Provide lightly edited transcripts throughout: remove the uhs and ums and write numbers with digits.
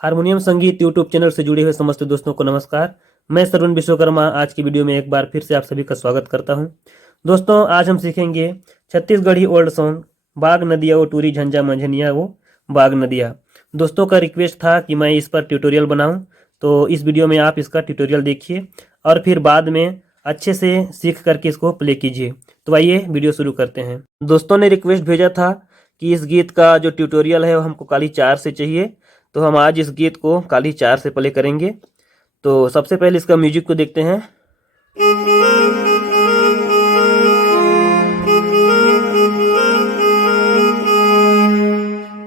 Harmonium संगीत YouTube channel से जुड़े हुए समस्त दोस्तों को नमस्कार। मैं श्रवण विश्वकर्मा आज की वीडियो में एक बार फिर से आप सभी का स्वागत करता हूं। दोस्तों आज हम सीखेंगे छत्तीसगढ़ी ओल्ड सॉन्ग बाग नदिया वो टूरी झंझा मंझनिया वो बाग नदिया। दोस्तों का रिक्वेस्ट था कि मैं इस पर ट्यूटोरियल बनाऊं, तो इस वीडियो में आप इसका ट्यूटोरियल देखिए और फिर बाद में अच्छे से सीख करके इसको प्ले कीजिए। तो आइए वीडियो शुरू करते हैं। दोस्तों ने रिक्वेस्ट भेजा था कि इस गीत का जो ट्यूटोरियल है वो हमको काली 4 से चाहिए, तो हम आज इस गीत को काली 4 से प्ले करेंगे। तो सबसे पहले इसका म्यूजिक को देखते हैं।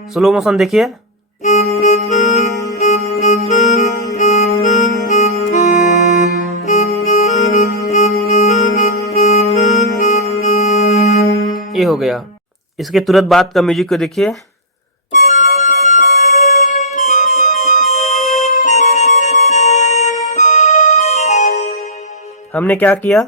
स्लो मोशन देखिए। ये हो गया। इसके तुरंत बाद का म्यूजिक को देखिए। हमने क्या किया,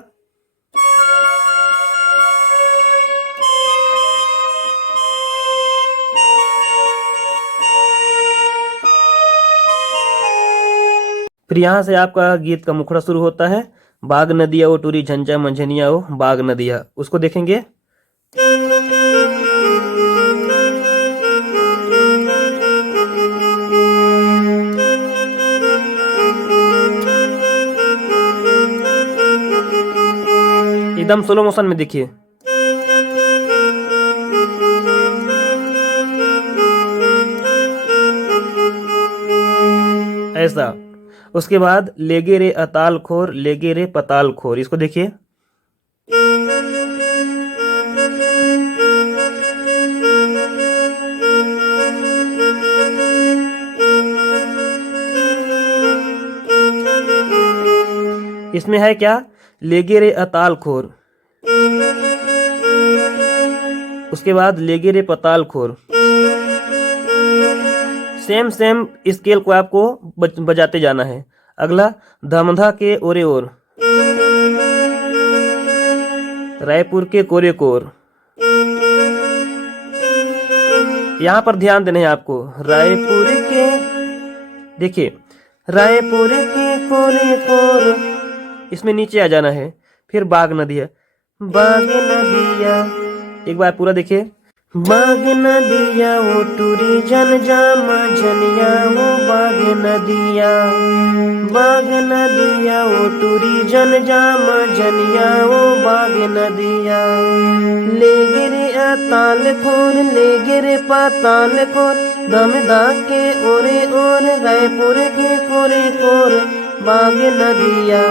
फिर यहाँ से आपका गीत का मुखड़ा शुरू होता है। बाग नदिया वो टूरी झंझा मंझनिया वो बाग नदिया, उसको देखेंगे। एकदम स्लो मोशन में देखिए। ऐसा। उसके बाद लेगे रे अताल खोर लेगे रे पताल खोर, इसको देखिए। इसमें है क्या, लेगे रे अताल खोर, उसके बाद लेगे रे पताल खोर। सेम सेम स्केल को आपको बजाते जाना है। अगला धमधा के ओरे ओर, रायपुर के कोरे कोर। यहां पर ध्यान देना है आपको। रायपुर के, देखिए रायपुर के कोरे कोर, इसमें नीचे आ जाना है। फिर बाग नदिया बाग नदिया, एक बार पूरा देखिए। बाग नदिया वो टूरी जन जामा झनिया वो बाग नदिया, बाग नदिया वो टूरी जन जामा झनिया वो बाग नदिया। ले गिरे अताल खोर ले गिरे पाताल खोर, दमदा के ओरे ओर रायपुर के कोरे कोर बाग नदिया।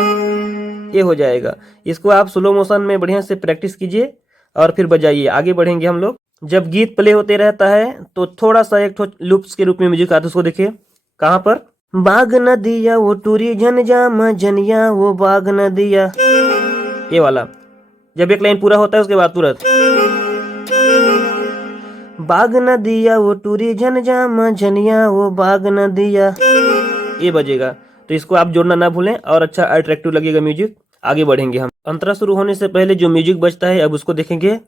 ये हो जाएगा। इसको आप स्लो मोशन में बढ़िया से प्रैक्टिस कीजिए और फिर बजाइए। आगे बढ़ेंगे हम लोग। जब गीत प्ले होते रहता है तो थोड़ा सा एक लूप्स के रूप में म्यूजिक आता है, उसको देखिए। कहाँ पर, बाग नदिया वो टूरी झन जामा झनिया वो बाग नदिया, ये वाला। जब एक लाइन पूरा होता है उसके बाद तुरंत बाग नदिया वो टूरी झन जामा झनिया वो बाग नदिया, ये बजेगा। तो इसको आप जोड़ना ना भूलें और अच्छा अट्रैक्टिव लगेगा म्यूजिक। आगे बढ़ेंगे हम। अंतरा शुरू होने से पहले जो म्यूजिक बजता है अब उसको देखेंगे।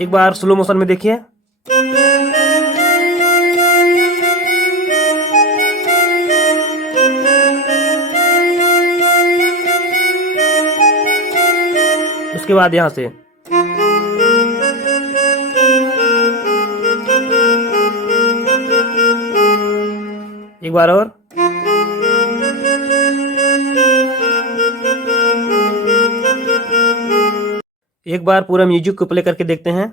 एक बार स्लो मोशन में देखिए। उसके बाद यहां से एक बार और। एक बार पूरा म्यूजिक को प्ले करके देखते हैं।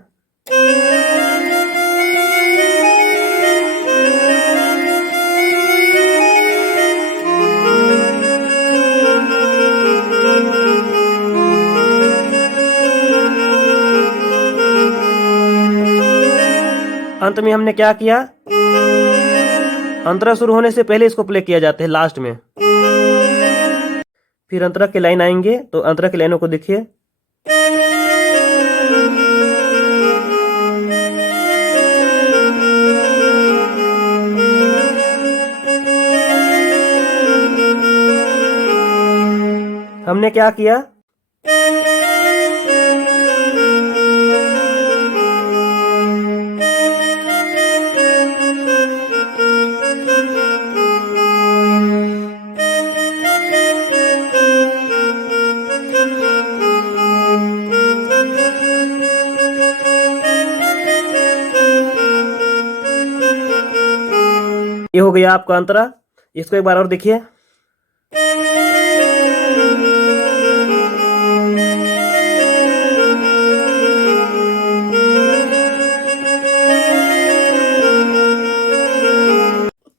अंत में हमने क्या किया, अंतरा शुरू होने से पहले इसको प्ले किया जाता है लास्ट में। फिर अंतरा के लाइन आएंगे तो अंतरा की लाइनों को देखिए। हमने क्या किया, ये हो गया आपका अंतरा। इसको एक बार और देखिए।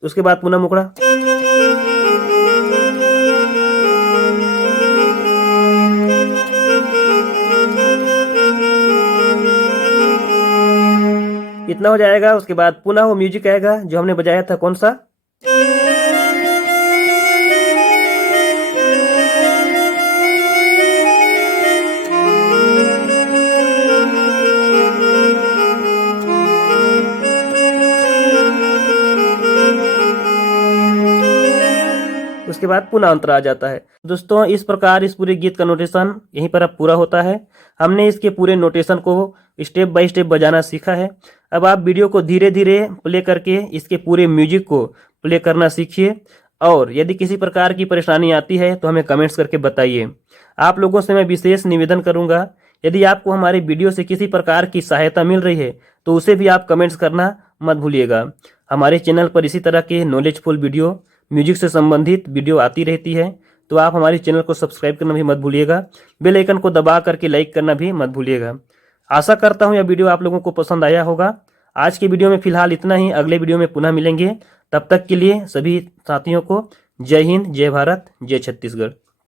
उसके बाद पुनः मुकड़ा। इतना हो जाएगा। उसके बाद पुनः वो म्यूजिक आएगा जो हमने बजाया था, कौन सा, उसके बाद पुनः अंतरा आ जाता है। दोस्तों इस प्रकार इस पूरे गीत का नोटेशन यहीं पर अब पूरा होता है। हमने इसके पूरे नोटेशन को स्टेप बाय स्टेप बजाना सीखा है। अब आप वीडियो को धीरे धीरे प्ले करके इसके पूरे म्यूजिक को प्ले करना सीखिए। और यदि किसी प्रकार की परेशानी आती है तो हमें कमेंट्स करके बताइए। आप लोगों से मैं विशेष निवेदन करूंगा, यदि आपको हमारे वीडियो से किसी प्रकार की सहायता मिल रही है तो उसे भी आप कमेंट्स करना मत भूलिएगा। हमारे चैनल पर इसी तरह के नॉलेजफुल वीडियो, म्यूजिक से संबंधित वीडियो आती रहती है, तो आप हमारे चैनल को सब्सक्राइब करना भी मत भूलिएगा। बेल आइकन को दबा करके लाइक करना भी मत भूलिएगा। आशा करता हूँ यह वीडियो आप लोगों को पसंद आया होगा। आज की वीडियो में फिलहाल इतना ही। अगले वीडियो में पुनः मिलेंगे। तब तक के लिए सभी साथियों को जय हिंद, जय भारत, जय छत्तीसगढ़।